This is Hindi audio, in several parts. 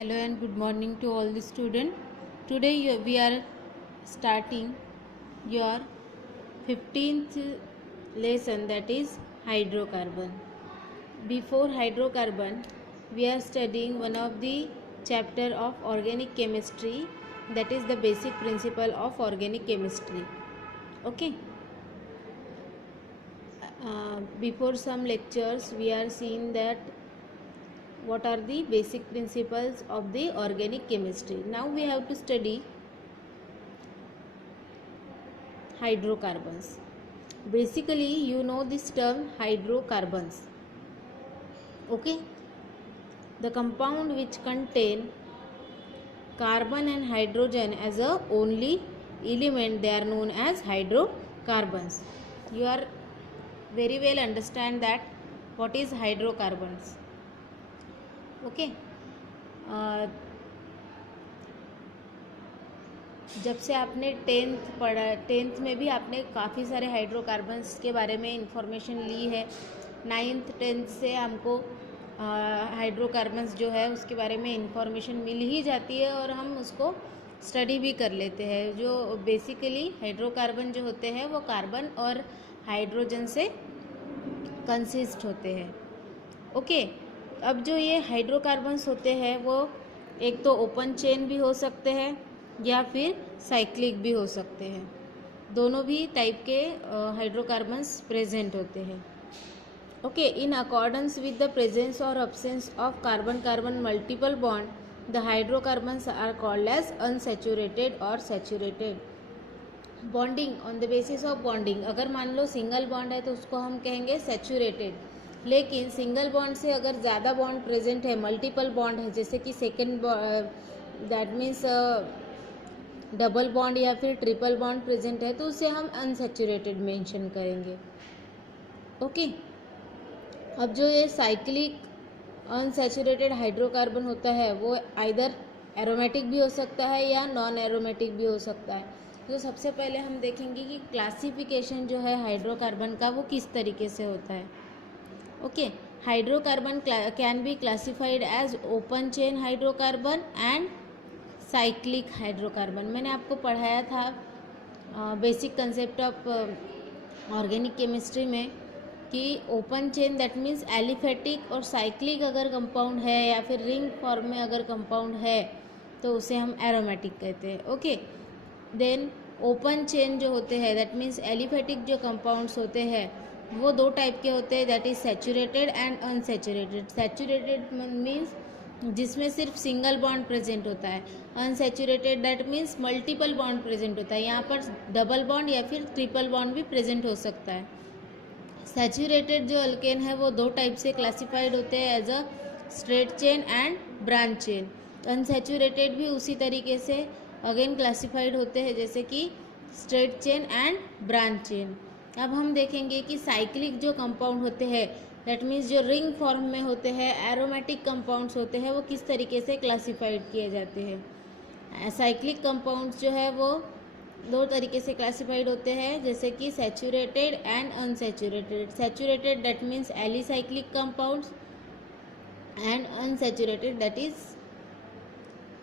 Hello and good morning to all the students. Today we are starting your 15th lesson, that is hydrocarbon. Before hydrocarbon, we are studying one of the chapter of organic chemistry, that is the basic principle of organic chemistry. Okay. Before some lectures we are seeing that what are the basic principles of the organic chemistry. Now we have to study hydrocarbons. Basically you know this term hydrocarbons. Okay, the compound which contain carbon and hydrogen as a only element, they are known as hydrocarbons. You are very well understand that what is hydrocarbons. Okay. जब से आपने टेंथ में भी आपने काफ़ी सारे हाइड्रोकार्बन्स के बारे में इंफॉर्मेशन ली है. 9th 10th से हमको हाइड्रोकार्बन्स जो है उसके बारे में इंफॉर्मेशन मिल ही जाती है और हम उसको स्टडी भी कर लेते हैं. जो बेसिकली हाइड्रोकार्बन जो होते हैं वो कार्बन और हाइड्रोजन से कंसिस्ट होते हैं. ओके. अब जो ये हाइड्रोकार्बन्स होते हैं वो एक तो ओपन चेन भी हो सकते हैं या फिर साइक्लिक भी हो सकते हैं. दोनों भी टाइप के हाइड्रोकार्बन्स प्रेजेंट होते हैं. Okay. In accordance with the presence और absence of carbon carbon multiple bond the hydrocarbons are called as unsaturated और saturated. Bonding on the basis of bonding, अगर मान लो सिंगल बॉन्ड है तो उसको हम कहेंगे सैचुरेटेड. लेकिन सिंगल बॉन्ड से अगर ज़्यादा बॉन्ड प्रेजेंट है, मल्टीपल बॉन्ड है, जैसे कि second that means double bond या फिर ट्रिपल बॉन्ड प्रेजेंट है, तो उसे हम अनसैचुरेटेड मेंशन करेंगे. ओके. अब जो ये साइक्लिक अनसैचुरेटेड हाइड्रोकार्बन होता है वो आइदर एरोमेटिक भी हो सकता है या नॉन एरोमेटिक भी हो सकता है. तो सबसे पहले हम देखेंगे कि क्लासिफिकेशन जो है हाइड्रोकार्बन का वो किस तरीके से होता है. Okay. Hydrocarbon can be classified as open chain hydrocarbon and cyclic hydrocarbon. मैंने आपको पढ़ाया था basic concept of organic chemistry में कि open chain that means aliphatic और साइक्लिक अगर कंपाउंड है या फिर रिंग फॉर्म में अगर कंपाउंड है तो उसे हम एरोमेटिक कहते हैं. ओके. देन ओपन चेन जो होते हैं दैट मीन्स एलिफेटिक जो कंपाउंड्स होते हैं वो दो टाइप के होते हैं, that is saturated and unsaturated. Saturated means जिसमें सिर्फ सिंगल बॉन्ड प्रेजेंट होता है. Unsaturated that means multiple bond present होता है. यहाँ पर डबल बॉन्ड या फिर ट्रिपल बॉन्ड भी प्रेजेंट हो सकता है. सैचुरेटेड जो अल्केन है वो दो टाइप से क्लासिफाइड होते हैं, as a straight chain and branch chain. Unsaturated भी उसी तरीके से अगेन क्लासिफाइड होते हैं जैसे कि straight chain and branch chain. अब हम देखेंगे कि साइक्लिक जो कंपाउंड होते हैं दैट मीन्स जो रिंग फॉर्म में होते हैं, एरोमेटिक कंपाउंड्स होते हैं, वो किस तरीके से क्लासिफाइड किए जाते हैं. साइक्लिक कंपाउंड्स जो है वो दो तरीके से क्लासिफाइड होते हैं जैसे कि saturated and unsaturated. Saturated that means alicyclic compounds and unsaturated that is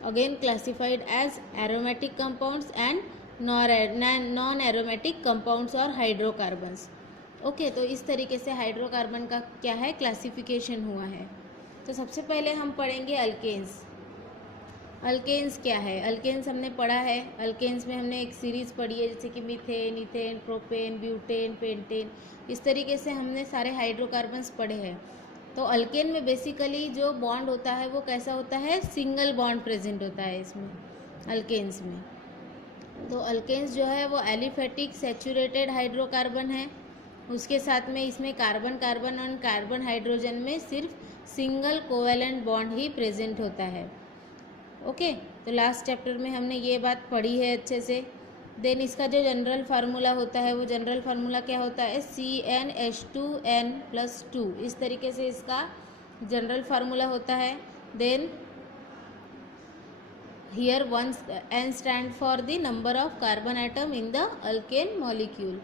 again classified as aromatic compounds and non aromatic compounds और हाइड्रोकार्बन्स. ओके. तो इस तरीके से हाइड्रोकार्बन का क्या है क्लासिफिकेशन हुआ है. तो सबसे पहले हम पढ़ेंगे अल्केन्स. अल्केन्स क्या है? अल्केन्स हमने पढ़ा है. अल्केन्स में हमने एक सीरीज़ पढ़ी है जैसे कि methane, ethane, propane, butane, pentane. इस तरीके से हमने सारे हाइड्रोकार्बन्स पढ़े हैं. तो अल्केन में बेसिकली जो बॉन्ड होता है वो कैसा होता है? सिंगल बॉन्ड प्रेजेंट होता है इसमें अल्केन्स में. तो अल्केन्स जो है वो एलिफेटिक सैचुरेटेड हाइड्रोकार्बन है. उसके साथ में इसमें कार्बन कार्बन और कार्बन हाइड्रोजन में सिर्फ सिंगल कोवेलेंट बॉन्ड ही प्रेजेंट होता है. ओके. तो लास्ट चैप्टर में हमने ये बात पढ़ी है अच्छे से. देन इसका जो जनरल फार्मूला होता है वो जनरल फार्मूला क्या होता है? CnH2n+2. इस तरीके से इसका जनरल फार्मूला होता है. Then here n stand for the number of carbon atom in the alkane molecule.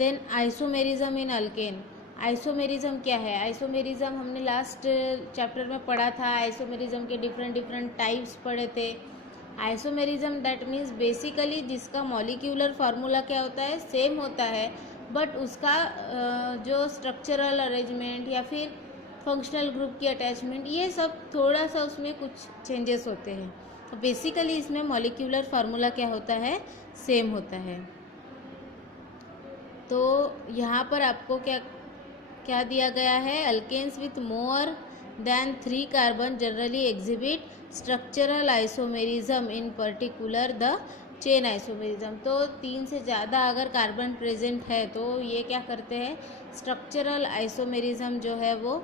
Then isomerism in alkane. Isomerism क्या है? आइसोमेरिज्म हमने लास्ट चैप्टर में पढ़ा था। आइसोमेरिज्म के डिफरेंट डिफरेंट टाइप्स पढ़े थे। आइसोमेरिज्म दैट मीन्स बेसिकली जिसका मॉलिक्यूलर फार्मूला क्या होता है, सेम होता है, बट उसका जो स्ट्रक्चरल अरेंजमेंट या फिर फंक्शनल ग्रुप की अटैचमेंट, ये सब थोड़ा सा उसमें कुछ चेंजेस होते हैं। तो बेसिकली इसमें मॉलिक्यूलर फार्मूला क्या होता है, सेम होता है। तो यहाँ पर आपको क्या क्या दिया गया है? Alkanes with more than 3 carbon generally exhibit structural isomerism, in particular the chain isomerism. तो 3 से ज़्यादा अगर कार्बन प्रेजेंट है तो ये क्या करते हैं, स्ट्रक्चरल आइसोमेरिज्म जो है वो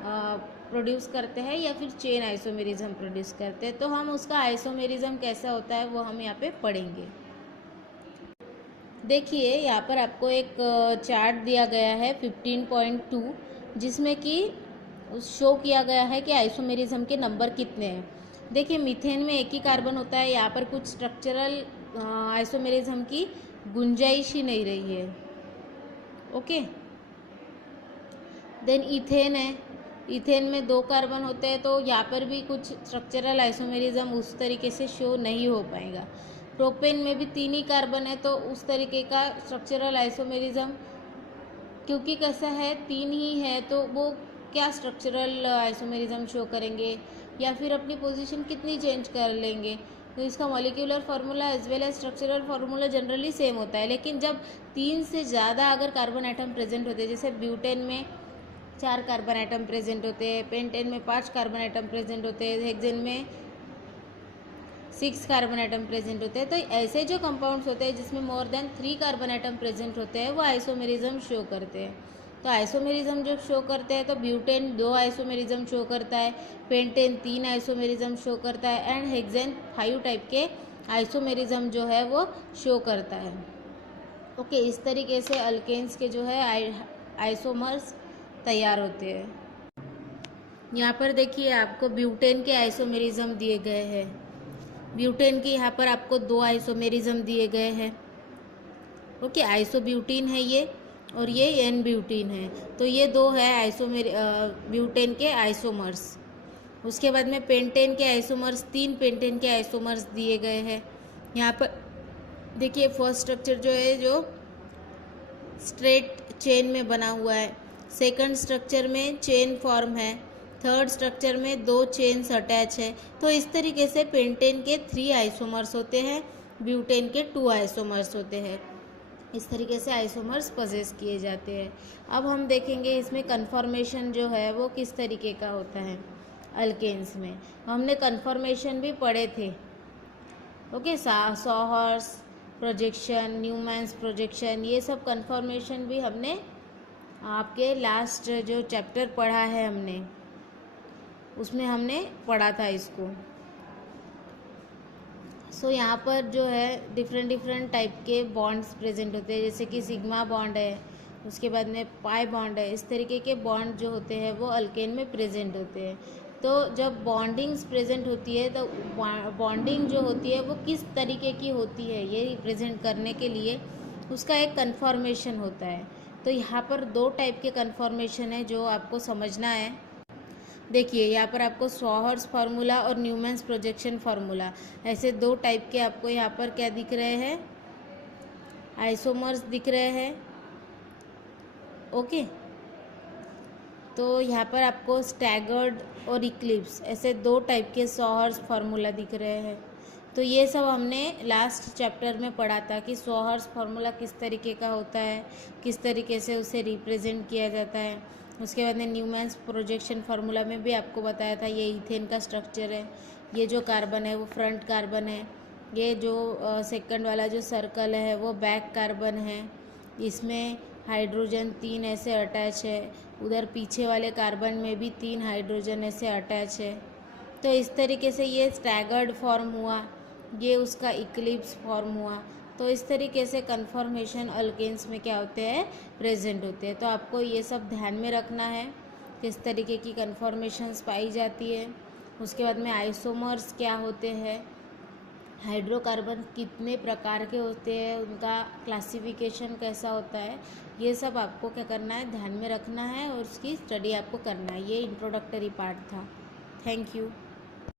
प्रोड्यूस करते हैं या फिर चेन आइसोमेरिज्म प्रोड्यूस करते हैं। तो हम उसका आइसोमेरिज्म कैसा होता है वो हम यहाँ पे पढ़ेंगे। देखिए यहाँ पर आपको एक चार्ट दिया गया है 15.2, जिसमें कि शो किया गया है कि आइसोमेरिज्म के नंबर कितने हैं। देखिए मीथेन में एक ही कार्बन होता है, यहाँ पर कुछ स्ट्रक्चरल आइसोमेरिज्म की गुंजाइश ही नहीं रही है। ओके, देन इथेन है, इथेन में 2 कार्बन होते हैं, तो यहाँ पर भी कुछ स्ट्रक्चरल आइसोमेरिज्म उस तरीके से शो नहीं हो पाएगा। प्रोपेन में भी 3 ही कार्बन है, तो उस तरीके का स्ट्रक्चरल आइसोमेरिज्म, क्योंकि कैसा है 3 ही है तो वो क्या स्ट्रक्चरल आइसोमेरिज्म शो करेंगे या फिर अपनी पोजीशन कितनी चेंज कर लेंगे। तो इसका molecular formula as well as structural formula generally same होता है। लेकिन जब 3 से ज़्यादा अगर कार्बन आइटम प्रेजेंट होते हैं, जैसे ब्यूटेन में 4 कार्बन आइटम प्रेजेंट होते हैं, पेंटेन में 5 कार्बन आइटम प्रेजेंट होते हैं, हेक्सेन में 6 कार्बन आइटम प्रेजेंट होते हैं, तो ऐसे जो कंपाउंड्स होते हैं जिसमें मोर देन 3 कार्बन आइटम प्रेजेंट होते हैं वो आइसोमेरिज्म शो करते हैं। तो आइसोमेरिज्म जब शो करते हैं तो ब्यूटेन 2 आइसोमेरिज्म शो करता है, पेंटेन 3 आइसोमेरिज्म शो करता है, एंड हेक्सेन 5 टाइप के आइसोमेरिज्म जो है वो शो करता है। ओके, इस तरीके से अल्केन्स के जो है आइसोमर्स तैयार होते हैं। यहाँ पर देखिए आपको ब्यूटेन के आइसोमेरिज्म दिए गए हैं। ब्यूटेन के यहाँ पर आपको 2 आइसोमेरिज्म दिए गए हैं। ओके, आइसोब्यूटीन है ये और ये एन ब्यूटीन है, तो ये 2 है ब्यूटेन के आइसोमर्स। उसके बाद में पेंटेन के आइसोमर्स, 3 पेंटेन के आइसोमर्स दिए गए हैं। यहाँ पर देखिए फर्स्ट स्ट्रक्चर जो है जो स्ट्रेट चेन में बना हुआ है, सेकंड स्ट्रक्चर में चेन फॉर्म है, थर्ड स्ट्रक्चर में 2 चेन्स अटैच है। तो इस तरीके से पेंटेन के 3 आइसोमर्स होते हैं, ब्यूटेन के 2 आइसोमर्स होते हैं। इस तरीके से आइसोमर्स पजेस किए जाते हैं। अब हम देखेंगे इसमें कन्फॉर्मेशन जो है वो किस तरीके का होता है अल्केन्स में। हमने कन्फॉर्मेशन भी पढ़े थे। ओके, सॉहर्स प्रोजेक्शन, न्यूमैन्स प्रोजेक्शन, ये सब कन्फॉर्मेशन भी हमने आपके लास्ट जो चैप्टर पढ़ा है हमने उसमें हमने पढ़ा था इसको। सो यहाँ पर जो है डिफरेंट डिफरेंट टाइप के बॉन्ड्स प्रेजेंट होते हैं, जैसे कि सिग्मा बॉन्ड है, उसके बाद में पाई बॉन्ड है। इस तरीके के बॉन्ड जो होते हैं वो अल्केन में प्रेजेंट होते हैं। तो जब बॉन्डिंग्स प्रेजेंट होती है तो बॉन्डिंग जो होती है वो किस तरीके की होती है ये रिप्रेजेंट करने के लिए उसका एक कन्फॉर्मेशन होता है। तो यहाँ पर 2 टाइप के कन्फॉर्मेशन है जो आपको समझना है। देखिए यहाँ पर आपको सॉहर्स फार्मूला और न्यूमैन्स प्रोजेक्शन फार्मूला, ऐसे 2 टाइप के आपको यहाँ पर क्या दिख रहे हैं, आइसोमर्स दिख रहे हैं। ओके, तो यहाँ पर आपको स्टैगर्ड और इक्लिप्स, ऐसे 2 टाइप के सॉहर्स फार्मूला दिख रहे हैं। तो ये सब हमने लास्ट चैप्टर में पढ़ा था कि सॉहर्स फार्मूला किस तरीके का होता है, किस तरीके से उसे रिप्रेजेंट किया जाता है। उसके बाद में न्यूमैन्स प्रोजेक्शन फार्मूला में भी आपको बताया था ये इथेन का स्ट्रक्चर है, ये जो कार्बन है वो फ्रंट कार्बन है, ये जो सेकंड वाला जो सर्कल है वो बैक कार्बन है, इसमें हाइड्रोजन 3 ऐसे अटैच है, उधर पीछे वाले कार्बन में भी 3 हाइड्रोजन ऐसे अटैच है। तो इस तरीके से ये स्टैगर्ड फॉर्म हुआ, ये उसका इक्लिप्स फॉर्म हुआ। तो इस तरीके से कन्फॉर्मेशन अल्केन्स में क्या होते हैं, प्रेजेंट होते हैं। तो आपको ये सब ध्यान में रखना है किस तरीके की कन्फॉर्मेशंस पाई जाती है। उसके बाद में आइसोमर्स क्या होते हैं, हाइड्रोकार्बन कितने प्रकार के होते हैं, उनका क्लासिफिकेशन कैसा होता है, ये सब आपको क्या करना है, ध्यान में रखना है और उसकी स्टडी आपको करना है। ये इंट्रोडक्टरी पार्ट था। Thank you.